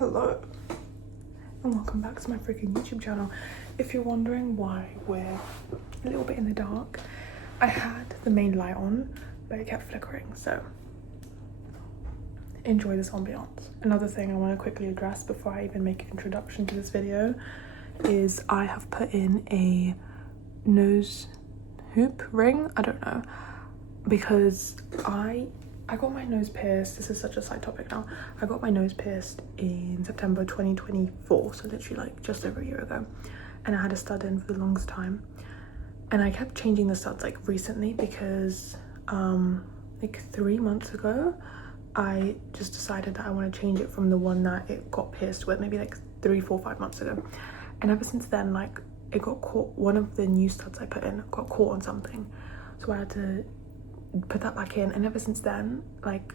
Hello and welcome back to my freaking YouTube channel. If you're wondering why we're a little bit in the dark, I had the main light on but it kept flickering, so enjoy this ambiance. Another thing I want to quickly address before I even make an introduction to this video is I have put in a nose hoop ring, I don't know, because I got my nose pierced. This is such a side topic now. I got my nose pierced in September 2024, so literally like just over a year ago, and I had a stud in for the longest time, and I kept changing the studs like recently because like 3 months ago I just decided that I want to change it from the one that it got pierced with, maybe like 3, 4, 5 months ago, and ever since then like it got caught. One of the new studs I put in got caught on something, so I had to put that back in, and ever since then like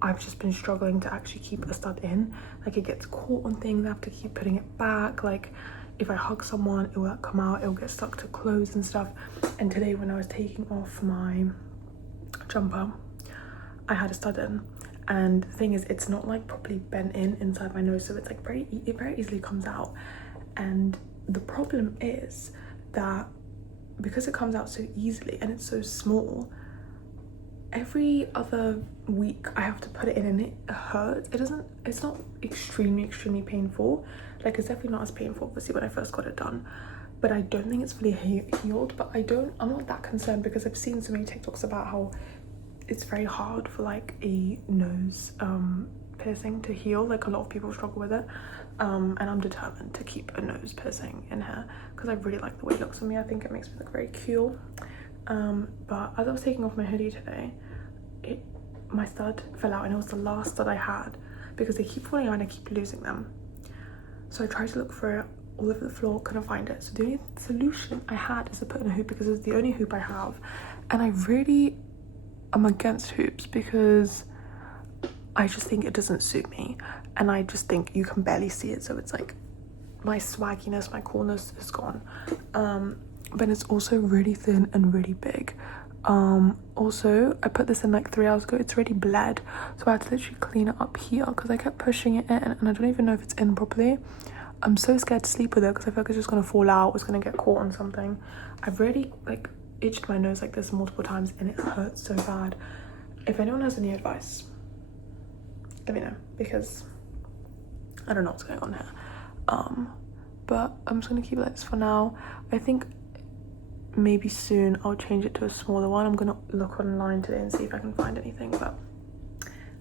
I've just been struggling to actually keep a stud in. Like it gets caught on things, I have to keep putting it back. Like if I hug someone, it will come out, it will get stuck to clothes and stuff. And today when I was taking off my jumper, I had a stud in, and the thing is it's not like properly bent in inside my nose, so it's like it very easily comes out. And the problem is that because it comes out so easily and it's so small, every other week I have to put it in and it hurts. It's not extremely painful. Like it's definitely not as painful obviously when I first got it done, but I don't think it's fully healed. But I'm not that concerned because I've seen so many TikToks about how it's very hard for like a nose piercing to heal. Like a lot of people struggle with it, and I'm determined to keep a nose piercing in here because I really like the way it looks on me. I think it makes me look very cool. But as I was taking off my hoodie today, my stud fell out, and it was the last stud I had because they keep falling out and I keep losing them. So I tried to look for it all over the floor, couldn't find it. So the only solution I had is to put in a hoop because it's the only hoop I have, and I really am against hoops because I just think it doesn't suit me, and I just think you can barely see it, so it's like my swagginess, my coolness is gone. But it's also really thin and really big. Also I put this in like 3 hours ago, it's already bled, so I had to literally clean it up here because I kept pushing it in and I don't even know if it's in properly. I'm so scared to sleep with it because I feel like it's just gonna fall out, it's gonna get caught on something. I've really like itched my nose like this multiple times and it hurts so bad. If anyone has any advice, let me know because I don't know what's going on here. But I'm just gonna keep it like this for now. I think maybe soon I'll change it to a smaller one. I'm gonna look online today and see if I can find anything. But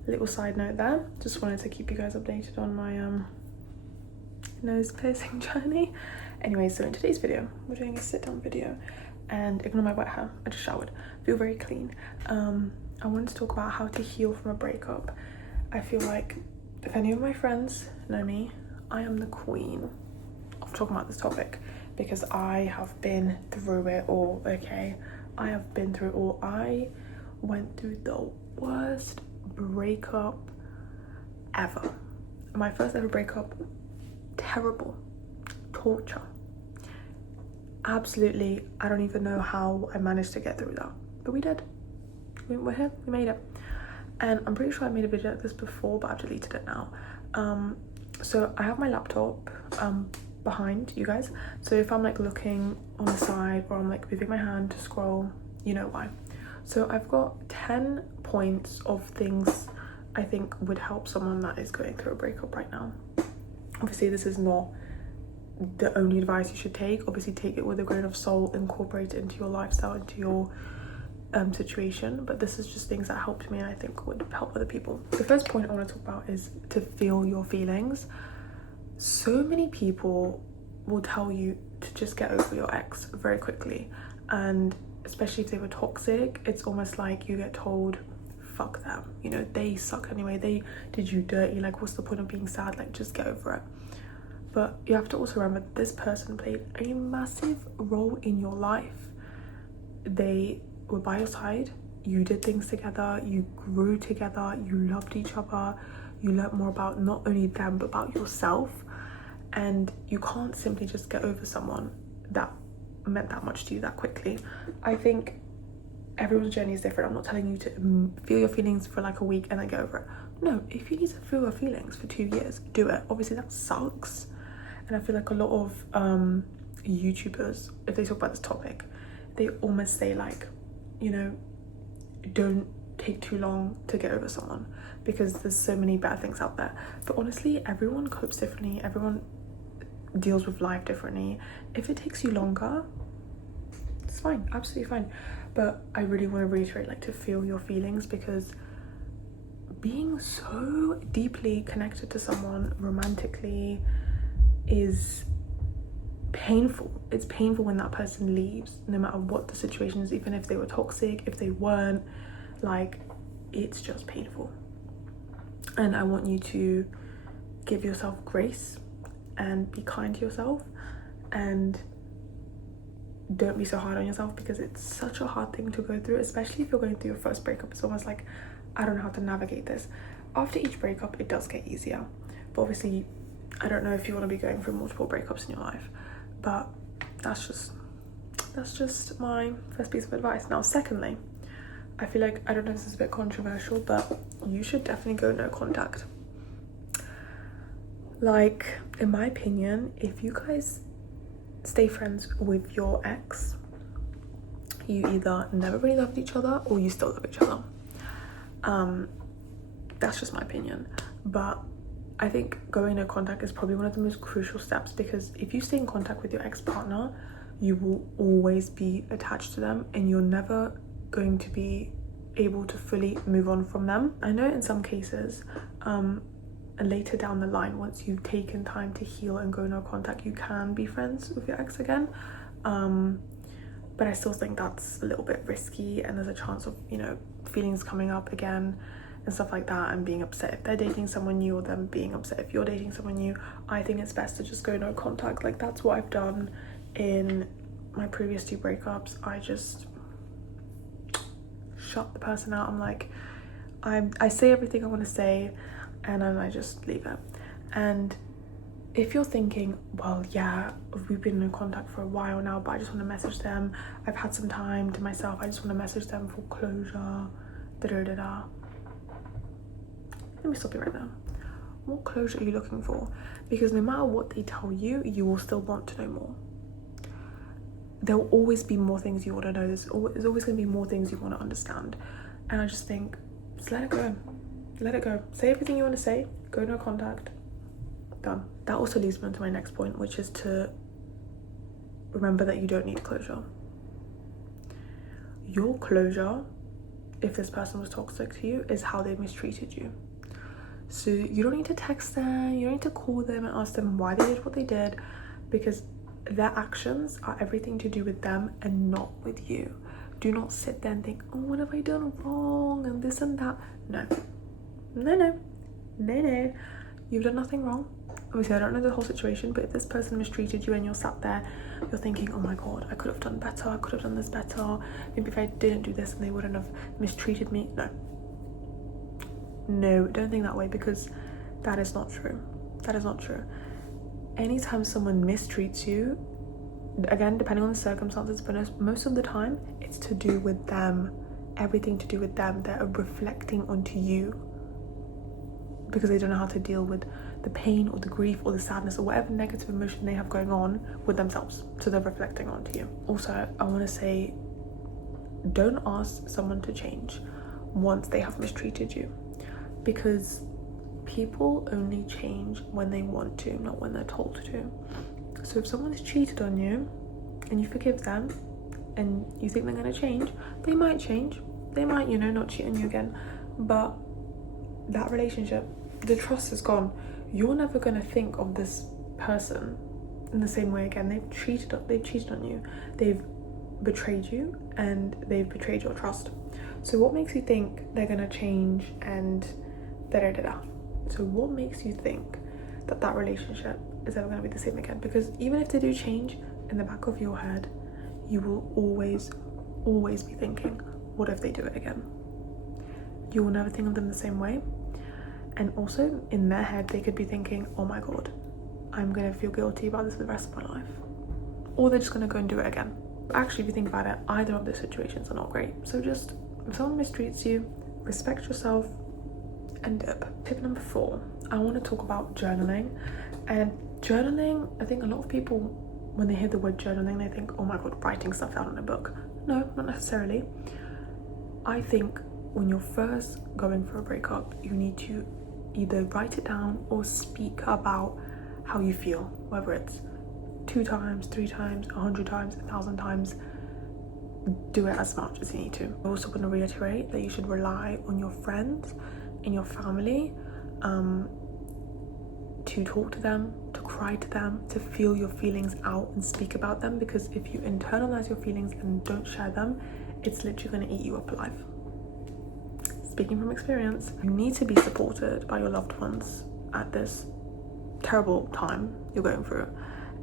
little side note there, just wanted to keep you guys updated on my nose piercing journey. Anyway, so in today's video we're doing a sit down video, and ignore my wet hair, I just showered, feel very clean. I wanted to talk about how to heal from a breakup. I feel like if any of my friends know me, I am the queen of talking about this topic because I have been through it all, okay? I have been through it all. I went through the worst breakup ever. My first ever breakup, terrible, torture. Absolutely, I don't even know how I managed to get through that, but we did. We're here, we made it. And I'm pretty sure I made a video like this before, but I've deleted it now. So I have my laptop behind you guys, so if I'm like looking on the side or I'm like moving my hand to scroll, you know why. So I've got 10 points of things I think would help someone that is going through a breakup right now. Obviously this is not the only advice you should take. Obviously take it with a grain of salt, incorporate it into your lifestyle, into your situation, but this is just things that helped me and I think would help other people. The first point I want to talk about is to feel your feelings. So many people will tell you to just get over your ex very quickly, and especially if they were toxic, it's almost like you get told fuck them, you know, they suck anyway, they did you dirty, like what's the point of being sad, like just get over it. But you have to also remember this person played a massive role in your life. They were by your side, you did things together, you grew together, you loved each other, you learned more about not only them but about yourself, and you can't simply just get over someone that meant that much to you that quickly. I think everyone's journey is different. I'm not telling you to feel your feelings for like a week and then get over it. No, if you need to feel your feelings for 2 years, do it. Obviously that sucks, and I feel like a lot of YouTubers, if they talk about this topic, they almost say like, you know, don't take too long to get over someone because there's so many bad things out there. But honestly, everyone copes differently, everyone deals with life differently. If it takes you longer, it's fine, absolutely fine. But I really want to reiterate, like, to feel your feelings, because being so deeply connected to someone romantically is painful. It's painful when that person leaves, no matter what the situation is, even if they were toxic, if they weren't, like, it's just painful. And I want you to give yourself grace and be kind to yourself, and don't be so hard on yourself, because it's such a hard thing to go through, especially if you're going through your first breakup. It's almost like, I don't know how to navigate this. After each breakup, it does get easier, but obviously I don't know if you want to be going through multiple breakups in your life, but that's just my first piece of advice. Now, secondly, I feel like, I don't know if this is a bit controversial, but you should definitely go no contact. Like, in my opinion, if you guys stay friends with your ex, you either never really loved each other or you still love each other. That's just my opinion, but I think going no contact is probably one of the most crucial steps, because if you stay in contact with your ex-partner, you will always be attached to them and you're never going to be able to fully move on from them. I know in some cases, later down the line, once you've taken time to heal and go no contact, you can be friends with your ex again, but I still think that's a little bit risky, and there's a chance of, you know, feelings coming up again and stuff like that, and being upset if they're dating someone new, or them being upset if you're dating someone new. I think it's best to just go no contact. Like, that's what I've done in my previous 2 breakups. I just shut the person out. I'm like, I say everything I want to say, and then I just leave it. And if you're thinking, well, yeah, we've been in contact for a while now, but I just want to message them, I've had some time to myself, I just want to message them for closure, let me stop you right now. What closure are you looking for? Because no matter what they tell you, you will still want to know more. There will always be more things you want to know. There's always going to be more things you want to understand. And I just think, just let it go. Let it go. Say everything you want to say. Go no contact. Done. That also leads me on to my next point, which is to remember that you don't need closure. Your closure, if this person was toxic to you, is how they mistreated you. So you don't need to text them, you don't need to call them and ask them why they did what they did, because their actions are everything to do with them and not with you. Do not sit there and think, oh, what have I done wrong and this and that. No. You've done nothing wrong. Obviously, I don't know the whole situation, but if this person mistreated you and you're sat there, you're thinking, oh my god, I could have done better, I could have done this better, maybe if I didn't do this and they wouldn't have mistreated me. No, don't think that way, because that is not true. That is not true. Anytime someone mistreats you, again, depending on the circumstances, but most of the time, it's to do with them. Everything to do with them. They're reflecting onto you, because they don't know how to deal with the pain or the grief or the sadness or whatever negative emotion they have going on with themselves. So they're reflecting onto you. Also, I want to say, don't ask someone to change once they have mistreated you, because people only change when they want to, not when they're told to. So if someone's cheated on you and you forgive them and you think they're going to change, they might change. They might, you know, not cheat on you again, but that relationship, the trust is gone. You're never going to think of this person in the same way again. They've cheated on you, they've betrayed you, and they've betrayed your trust. So what makes you think they're going to change and so what makes you think that that relationship is ever going to be the same again? Because even if they do change, in the back of your head, you will always be thinking, what if they do it again? You will never think of them the same way. And also, in their head, they could be thinking, oh my god, I'm going to feel guilty about this for the rest of my life. Or they're just going to go and do it again. Actually, if you think about it, either of those situations are not great. So just, if someone mistreats you, respect yourself and dip. Tip number 4, I want to talk about journaling. And journaling, I think a lot of people, when they hear the word journaling, they think, oh my god, writing stuff down in a book. No, not necessarily. I think when you're first going for a breakup, you need to either write it down or speak about how you feel, whether it's 2 times, 3 times, 100 times, 1,000 times. Do it as much as you need to. I also want to reiterate that you should rely on your friends and your family to talk to them, to cry to them, to feel your feelings out and speak about them, because if you internalize your feelings and don't share them, it's literally going to eat you up alive. Speaking from experience, you need to be supported by your loved ones at this terrible time you're going through,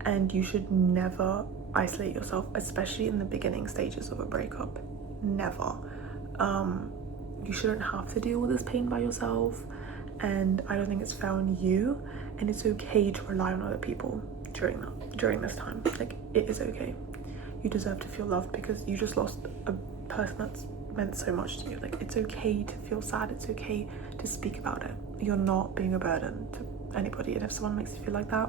and you should never isolate yourself, especially in the beginning stages of a breakup. Never. You shouldn't have to deal with this pain by yourself, and I don't think it's fair on you, and it's okay to rely on other people during this time. Like, it is okay. You deserve to feel loved because you just lost a person that's meant so much to you. Like, it's okay to feel sad, it's okay to speak about it. You're not being a burden to anybody, and if someone makes you feel like that,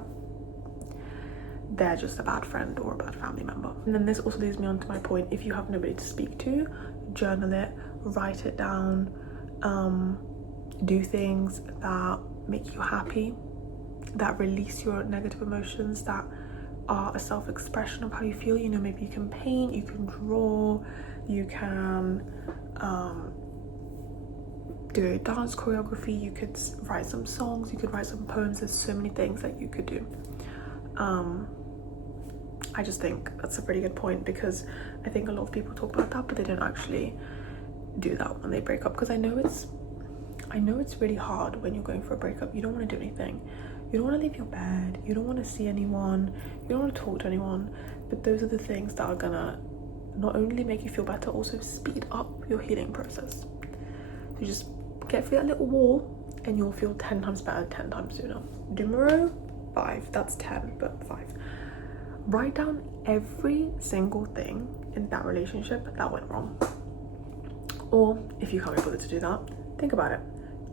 they're just a bad friend or a bad family member. And then this also leads me on to my point: if you have nobody to speak to, journal it, write it down, do things that make you happy, that release your negative emotions, that are a self-expression of how you feel. You know, maybe you can paint, you can draw, you can do a dance choreography, you could write some songs, you could write some poems. There's so many things that you could do. I just think that's a pretty good point, because I think a lot of people talk about that, but they don't actually do that when they break up. Because I know it's really hard when you're going for a breakup. You don't want to do anything. You don't want to leave your bed. You don't want to see anyone. You don't want to talk to anyone. But those are the things that are gonna not only make you feel better, also speed up your healing process. So just get through that little wall and you'll feel 10 times better 10 times sooner. Numero 5, that's 10, but 5. Write down every single thing in that relationship that went wrong. Or if you can't be bothered to do that, think about it.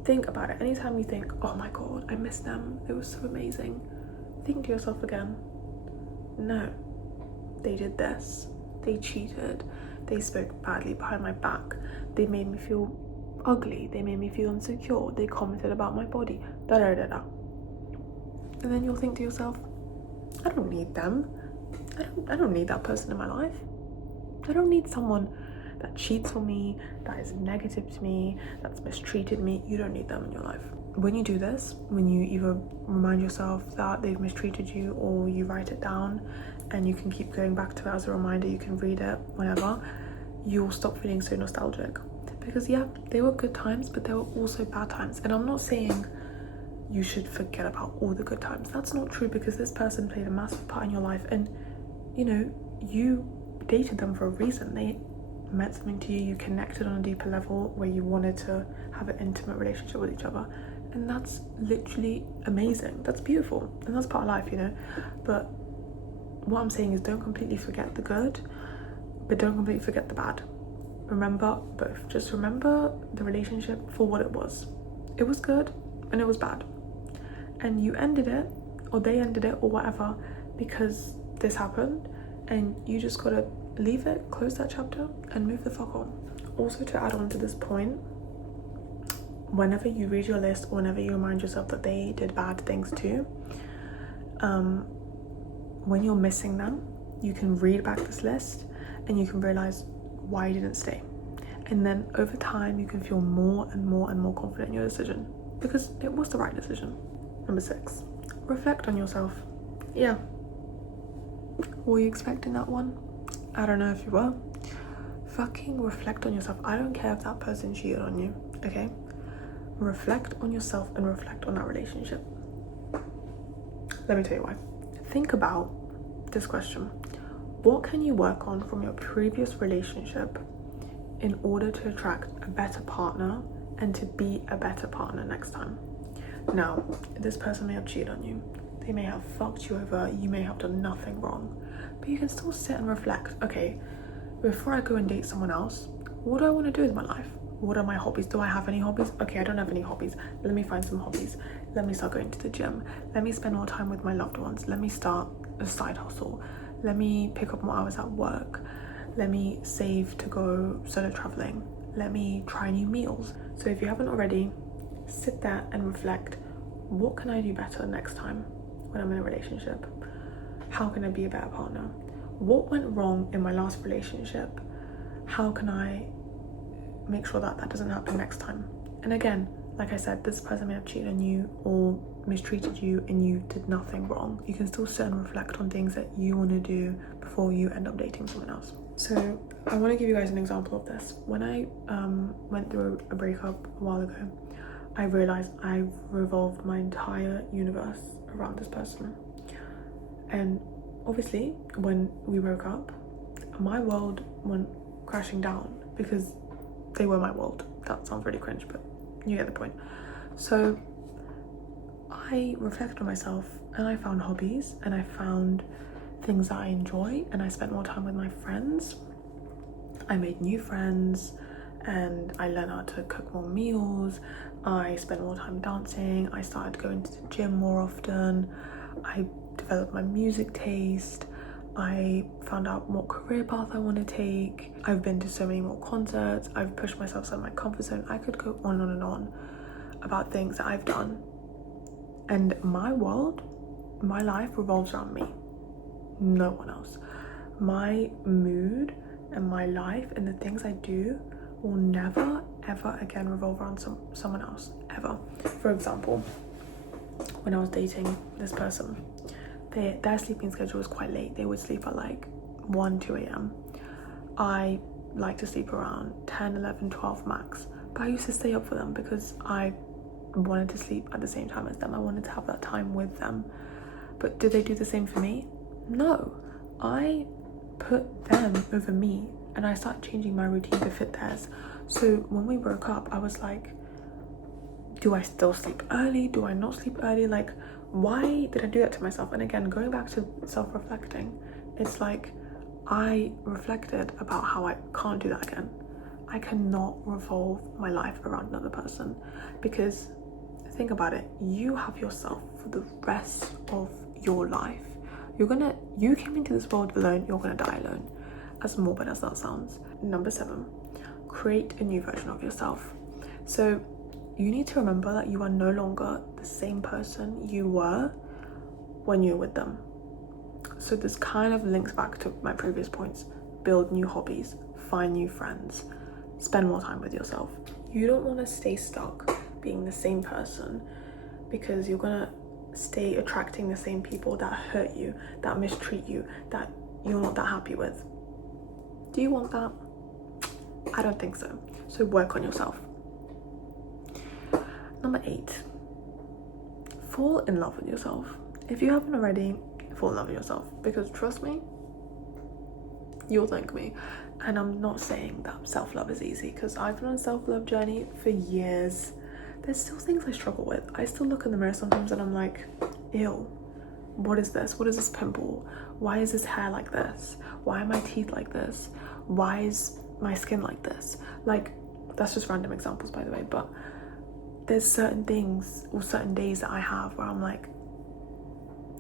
Think about it. Anytime you think, oh my god, I miss them, it was so amazing, think to yourself again, no, they did this, they cheated, they spoke badly behind my back, they made me feel ugly, they made me feel insecure, they commented about my body, da da da da. And then you'll think to yourself, I don't need them. I don't need that person in my life. I don't need someone that cheats on me, that is negative to me, that's mistreated me. You don't need them in your life. When you do this, when you either remind yourself that they've mistreated you, or you write it down and you can keep going back to it as a reminder, you can read it whenever, you'll stop feeling so nostalgic. Because yeah, they were good times, but there were also bad times. And I'm not saying you should forget about all the good times. That's not true, because this person played a massive part in your life, and you know, you dated them for a reason. They meant something to you. You connected on a deeper level where you wanted to have an intimate relationship with each other, and that's literally amazing. That's beautiful, and that's part of life, you know. But what I'm saying is, don't completely forget the good, but don't completely forget the bad. Remember both. Just remember the relationship for what it was. It was good and it was bad, and you ended it, or they ended it, or whatever, because this happened, and you just gotta leave it, close that chapter, and move the fuck on. Also, to add on to this point, whenever you read your list, or whenever you remind yourself that they did bad things too, when you're missing them, you can read back this list and you can realize why you didn't stay, and then over time you can feel more and more and more confident in your decision, because it was the right decision. Number 6, reflect on yourself. Yeah, were you expecting that one? I don't know if you were. Fucking reflect on yourself. I don't care if that person cheated on you, okay? Reflect on yourself and reflect on that relationship. Let me tell you why. Think about this question: what can you work on from your previous relationship in order to attract a better partner and to be a better partner next time? Now, this person may have cheated on you, they may have fucked you over, you may have done nothing wrong, but you can still sit and reflect. Okay, before I go and date someone else, what do I want to do with my life? what are my hobbies? Do I have any hobbies? Okay, I don't have any hobbies. Let me find some hobbies. Let me start going to the gym. Let me spend more time with my loved ones. Let me start a side hustle. Let me pick up more hours at work. Let me save to go solo traveling. Let me try new meals. So if you haven't already, sit there and reflect, what can I do better next time when I'm in a relationship? How can I be a better partner? What went wrong in my last relationship? How can I make sure that that doesn't happen next time? And again, like I said, this person may have cheated on you or mistreated you and you did nothing wrong. You can still sit and reflect on things that you want to do before you end up dating someone else. So I want to give you guys an example of this. When I went through a breakup a while ago, I realized I revolved my entire universe around this person. And obviously, when we broke up, my world went crashing down because they were my world. That sounds really cringe, but you get the point. So I reflected on myself and I found hobbies and I found things that I enjoy, and I spent more time with my friends. I made new friends and I learned how to cook more meals. I spent more time dancing. I started going to the gym more often. I developed my music taste. I found out what career path I want to take. I've been to so many more concerts. I've pushed myself outside my comfort zone. I could go on and on about things that I've done. And my world, my life revolves around me. No one else. My mood and my life and the things I do will never ever again revolve around someone else, ever. For example, when I was dating this person, their sleeping schedule was quite late. They would sleep at like 1, 2 a.m. I like to sleep around 10, 11, 12 max, but I used to stay up for them because I wanted to sleep at the same time as them. I wanted to have that time with them. But did they do the same for me? No. I put them over me and I started changing my routine to fit theirs. So when we broke up, I was like, do I still sleep early? Do I not sleep early? Like, why did I do that to myself? And again, going back to self-reflecting, it's like I reflected about how I can't do that again. I cannot revolve my life around another person, because think about it, you have yourself for the rest of your life. You came into this world alone, you're gonna die alone, as morbid as that sounds. Number 7, create a new version of yourself. So you need to remember that you are no longer the same person you were when you were with them. So this kind of links back to my previous points. Build new hobbies, find new friends, spend more time with yourself. You don't want to stay stuck being the same person, because you're gonna stay attracting the same people that hurt you, that mistreat you, that you're not that happy with. Do you want that? I don't think so. So work on yourself. Number 8, fall in love with yourself. If you haven't already, fall in love with yourself, because trust me, you'll thank me. And I'm not saying that self-love is easy, because I've been on a self-love journey for years. There's still things I struggle with. I still look in the mirror sometimes and I'm like, ew, what is this? What is this pimple? Why is this hair like this? Why are my teeth like this? Why is my skin like this? Like, that's just random examples, by the way, but there's certain things or certain days that I have where I'm like,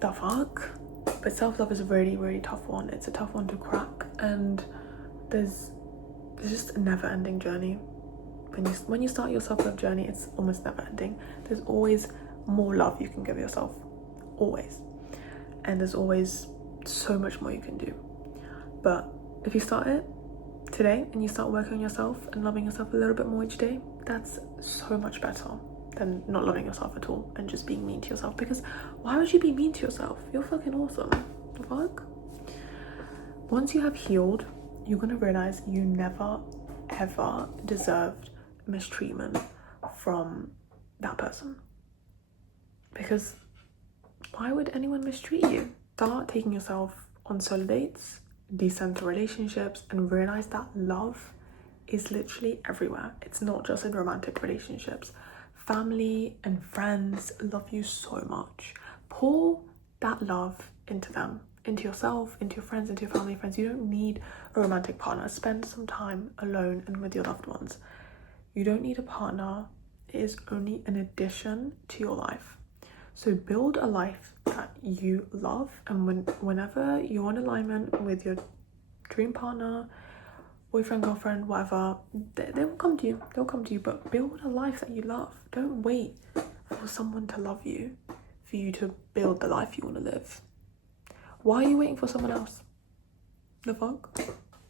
the fuck? But self-love is a really, really tough one. It's a tough one to crack, and there's just a never-ending journey. When you start your self-love journey, it's almost never-ending. There's always more love you can give yourself, always, and there's always so much more you can do. But if you start it today and you start working on yourself and loving yourself a little bit more each day, that's so much better than not loving yourself at all and just being mean to yourself. Because why would you be mean to yourself? You're fucking awesome. The fuck? Once you have healed, you're gonna realize you never ever deserved mistreatment from that person. Because why would anyone mistreat you? Start taking yourself on solo dates, decenter relationships, and realize that love is literally everywhere. It's not just in romantic relationships. Family and friends love you so much. Pour that love into them, into yourself, into your friends, into your family friends. You don't need a romantic partner. Spend some time alone and with your loved ones. You don't need a partner. It is only an addition to your life. So build a life that you love, and whenever you're in alignment with your dream partner, boyfriend, girlfriend, whatever, they will come to you. They'll come to you, but build a life that you love. Don't wait for someone to love you for you to build the life you want to live. Why are you waiting for someone else? The fuck?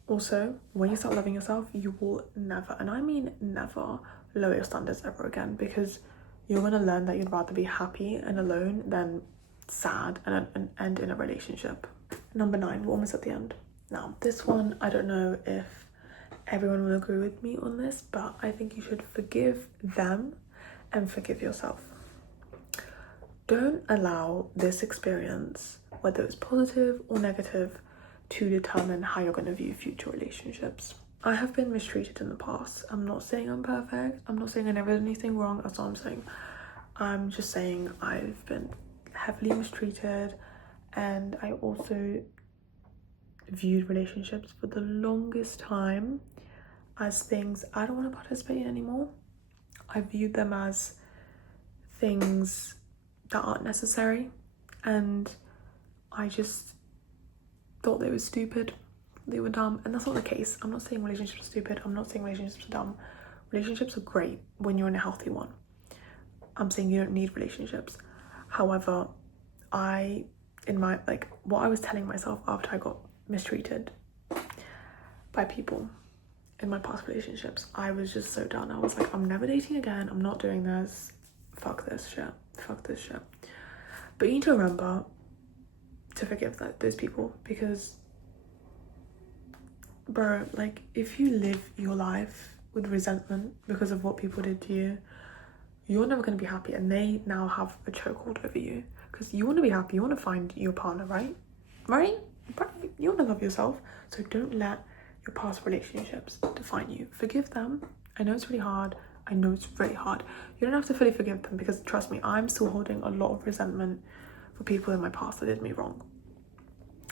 Also, when you start loving yourself, you will never, and I mean never, lower your standards ever again, because you're going to learn that you'd rather be happy and alone than sad and end in a relationship. Number 9, we're almost at the end. Now, this one, I don't know if everyone will agree with me on this, but I think you should forgive them and forgive yourself. Don't allow this experience, whether it's positive or negative, to determine how you're going to view future relationships. I have been mistreated in the past. I'm not saying I'm perfect. I'm not saying I never did anything wrong. That's what I'm saying. I'm just saying I've been heavily mistreated, and I also viewed relationships for the longest time as things I don't want to participate in anymore. I viewed them as things that aren't necessary, and I just thought they were stupid, they were dumb, and that's not the case. I'm not saying relationships are stupid. I'm not saying relationships are dumb. Relationships are great when you're in a healthy one. I'm saying you don't need relationships. However, what I was telling myself after I got mistreated by people in my past relationships, I was just so done. I was like, I'm never dating again. I'm not doing this. Fuck this shit. But you need to remember to forgive those people, because bro, like, if you live your life with resentment because of what people did to you, you're never going to be happy, and they now have a chokehold over you, because you want to be happy, you want to find your partner, right? You want to love yourself. So don't let your past relationships define you. Forgive them. I know it's really hard. You don't have to fully forgive them, because trust me, I'm still holding a lot of resentment for people in my past that did me wrong,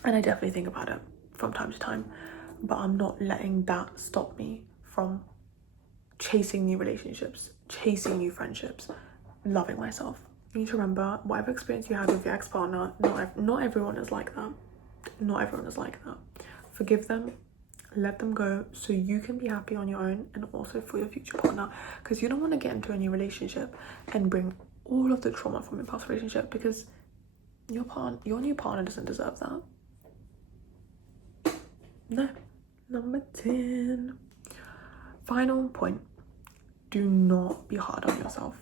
and I definitely think about it from time to time, but I'm not letting that stop me from chasing new relationships, chasing new friendships, loving myself. You need to remember, whatever experience you had with your ex-partner, not everyone is like that. Forgive them, let them go, so you can be happy on your own, and also for your future partner, because you don't want to get into a new relationship and bring all of the trauma from your past relationship, because your new partner doesn't deserve that. No. Number 10. Final point. Do not be hard on yourself.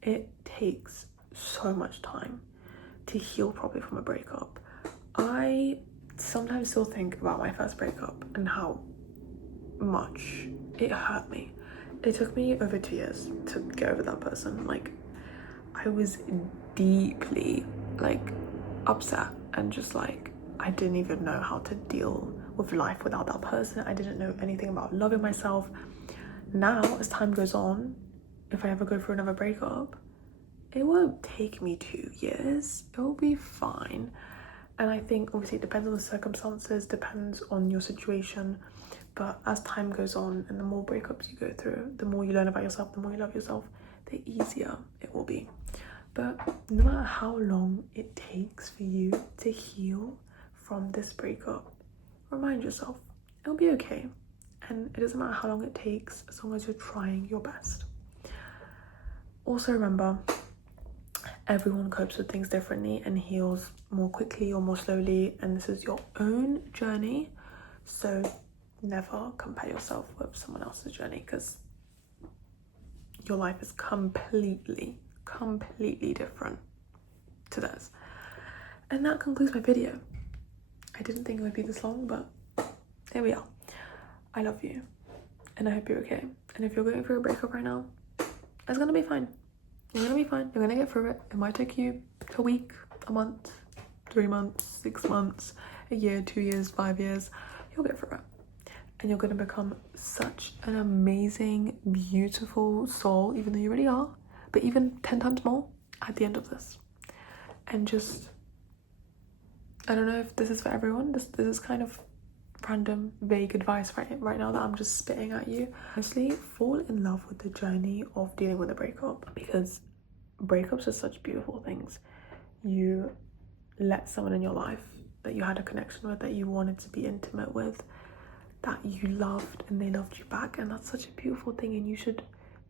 It takes so much time to heal properly from a breakup. I sometimes still think about my first breakup and how much it hurt me. It took me over 2 years to get over that person. Like, I was deeply upset, and just I didn't even know how to deal with life without that person. I didn't know anything about loving myself. Now, as time goes on, if I ever go through another breakup, it won't take me 2 years. It will be fine. And I think obviously it depends on the circumstances, depends on your situation, but as time goes on and the more breakups you go through, the more you learn about yourself, the more you love yourself, the easier it will be. But no matter how long it takes for you to heal from this breakup, remind yourself it'll be okay. And it doesn't matter how long it takes, as long as you're trying your best. Also remember, everyone copes with things differently and heals more quickly or more slowly, and this is your own journey. So never compare yourself with someone else's journey, because your life is completely different to theirs. And that concludes my video. I didn't think it would be this long, but here we are. I love you, and I hope you're okay. And if you're going through a breakup right now, it's gonna be fine. You're gonna be fine. You're gonna get through it. It might take you a week, a month, 3 months, 6 months, a year, 2 years, 5 years. You'll get through it. And you're gonna become such an amazing, beautiful soul, even though you already are, but even 10 times more at the end of this. And just, I don't know if this is for everyone. This is kind of random vague advice right now that I'm just spitting at you. Honestly, fall in love with the journey of dealing with a breakup, because breakups are such beautiful things. You let someone in your life that you had a connection with, that you wanted to be intimate with, that you loved, and they loved you back, and that's such a beautiful thing, and you should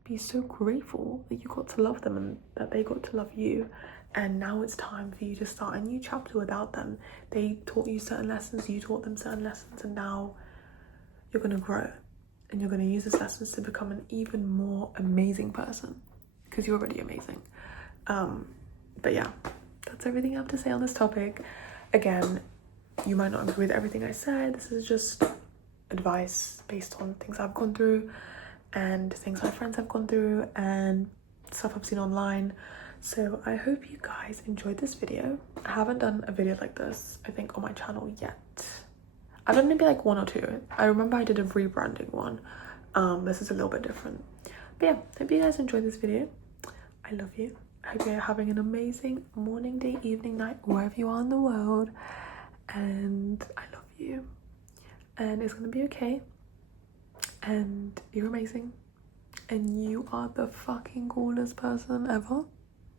be so grateful that you got to love them and that they got to love you. And now it's time for you to start a new chapter without them. They taught you certain lessons, you taught them certain lessons, and now you're going to grow and you're going to use these lessons to become an even more amazing person, because you're already amazing. But yeah, that's everything I have to say on this topic. Again, you might not agree with everything I said. This is just advice based on things I've gone through and things my friends have gone through and stuff I've seen online. So I hope you guys enjoyed this video. I haven't done a video like this, I think, on my channel yet. I've done maybe like one or two. I remember I did a rebranding one. This is a little bit different. But yeah, hope you guys enjoyed this video. I love you. I hope you're having an amazing morning, day, evening, night, wherever you are in the world. And I love you. And it's gonna be okay. And you're amazing. And you are the fucking coolest person ever.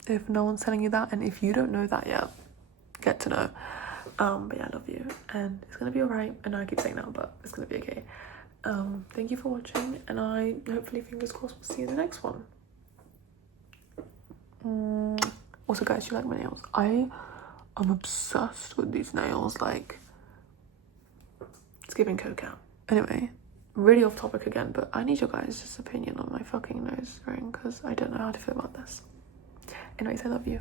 If no one's telling you that, and if you don't know that yet, get to know. But yeah, I love you, and it's gonna be alright. I know I keep saying that, but it's gonna be okay. Thank you for watching, and I hopefully, fingers crossed, will see you in the next one. Also, guys, you like my nails? I'm obsessed with these nails. Like, it's giving coke out. Anyway, really off topic again, but I need your guys' opinion on my fucking nose ring, because I don't know how to feel about this. Anyways, I love you.